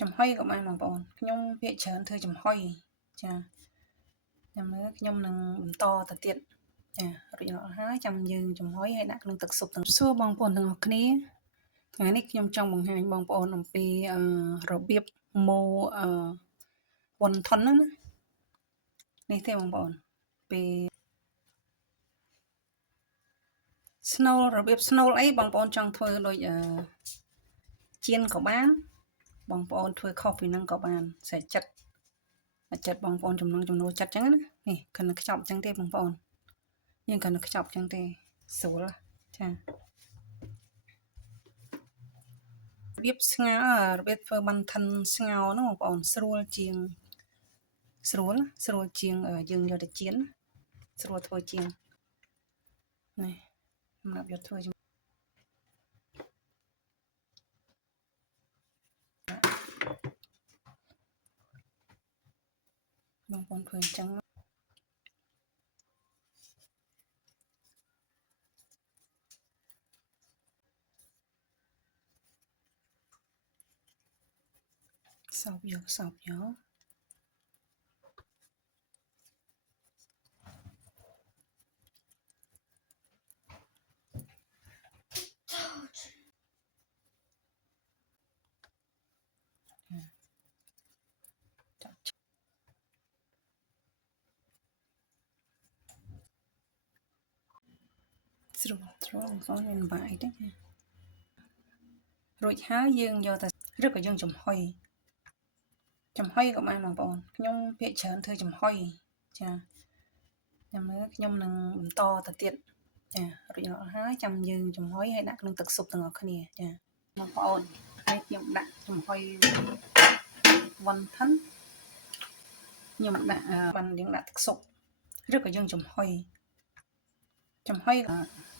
ចំហុយក៏បានបងប្អូនខ្ញុំភាគច្រើនធ្វើចំហុយចាចាំមើលខ្ញុំនឹងបន្តទៅទៀតចារួចរាល់ហើយចាំយើងចំហុយហើយដាក់ក្នុងទឹកស៊ុបទាំងសួរបងប្អូនទាំងអស់គ្នាថ្ងៃនេះខ្ញុំចង់បង្ហាញបងប្អូនអំពីរបៀបម៉ូវ៉ុនថុនណានេះទេបងប្អូនពេលស្នូលរបៀបស្នូលអីបងប្អូនចង់ធ្វើដូចចៀនក៏បានបងប្អូនធ្វើខុសពីនឹងក៏បានសេចចិត្តបងប្អូនចំណង់ចំណូលចិត្តចឹងណានេះគ្រាន់តែខ្ចប់ចឹងទេបងប្អូនយើងគ្រាន់តែខ្ចប់ចឹងទេស្រួលចារបៀបស្ងោររបៀបធ្វើបានថិនស្ងោរហ្នឹងបងប្អូនស្រួលជាងយើងយកទៅចៀនស្រួលធ្វើជាងនេះសម្រាប់យកធ្វើបងប្អូនឃើញអញ្ចឹងសោបយកស្រួលបងប្អូនមានបាយទេរួចហើយយើងយកទៅឬក៏យើងចំហុយក៏បានបងប្អូនខ្ញុំភាគច្រើនធ្វើចំហុយចាចាំមើលខ្ញុំនឹងបន្តទៅទៀតចារួចរាល់ហើយចាំយើងចំហុយហើយដាក់ក្នុងទឹកស៊ុបទាំងអស់គ្នាចាបងប្អូនហើយខ្ញុំដាក់ចំហុយវ៉ុនថិនខ្ញុំដាក់បានយើងដាក់ទឹកស៊ុបឬក៏យើងចំហុយ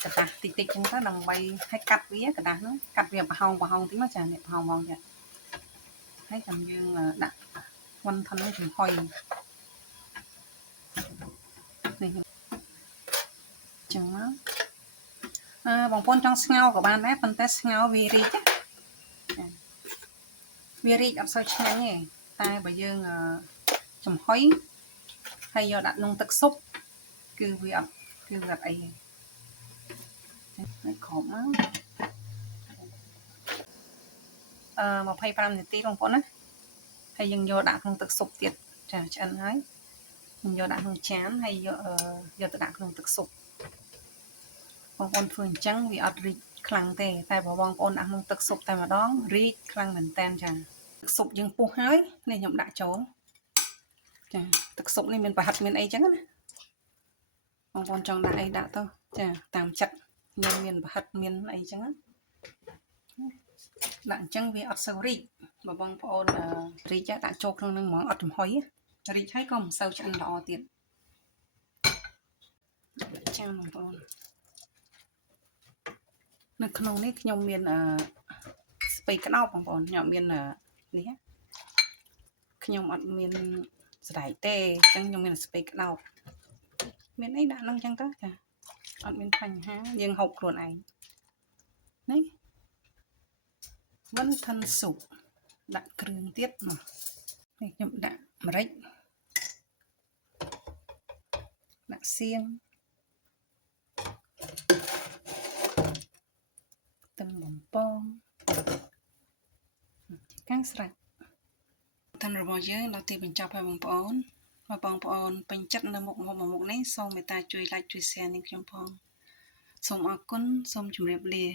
កតាស់តិចចឹងទៅដើម្បីឲ្យកាត់វាกระดาษហ្នឹងកាត់វាប្រហោងតិចមកចានេះប្រហោងចាហើយចាំយើងដាក់វ៉ុនថិនចំហុយនេះចឹងមកបងប្អូនចង់ស្ងោរក៏បានដែរប៉ុន្តែស្ងោរវារីកវារីកអត់សូវឆ្ងាញ់ទេតែបើយើងចំហុយហើយយកដាក់ក្នុងទឹកស៊ុបគឺវាអត់អីទេហើយក្រោបមក25នាទីបងប្អូនណាហើយយើងយកដាក់ក្នុងទឹកស៊ុបទៀតចាឆ្អិនហើយយើងយកដាក់ក្នុងចានហើយយកទៅដាក់ក្នុងទឹកស៊ុបបងប្អូនធ្វើអញ្ចឹងវាអត់រីកខ្លាំងទេតែបើបងប្អូនដាក់ក្នុងទឹកស៊ុបតែម្ដងរីកខ្លាំងមែនតើចាទឹកស៊ុបយើងពុះហើយនេះខ្ញុំដាក់ចូលចាទឹកស៊ុបនេះមានប្រហិតមានអីចឹងណាបងប្អូនចង់ដាក់អីដាក់ទៅចាតាមចិត្តខ្ញុំមានប្រហិតមានអីចឹងដាក់អញ្ចឹងវាអត់សូវរីកបើបងប្អូនរីកដាក់ចូលក្នុងនឹងហ្មងអត់ចំហុយរីកហើយក៏មិនសូវឆ្អិនល្អទៀតចាបងប្អូននៅក្នុងនេះខ្ញុំមានស្ពៃក្តោបបងប្អូនខ្ញុំមាននេះខ្ញុំអត់មានស្បែកទេអញ្ចឹងខ្ញុំមានស្ពៃក្តោបមានអីដាក់នឹងអញ្ចឹងទៅចាអត់មានបញ្ហាយើងហូបខ្លួនឯងនេះវ៉ុនថិនស៊ុបដាក់គ្រឿងទៀតមកនេះខ្ញុំដាក់ម្រេចដាក់សៀងទឹមបំពងកាំងស្រាច់ឋានរបស់យើងដល់ទីបញ្ចប់ហើយបងប្អូនបើបងប្អូនពេញចិត្តនៅមុខមុខនេះសូមមេត្តាជួយ like ជួយ share នេះខ្ញុំផងសូមអរគុណសូមជម្រាបលា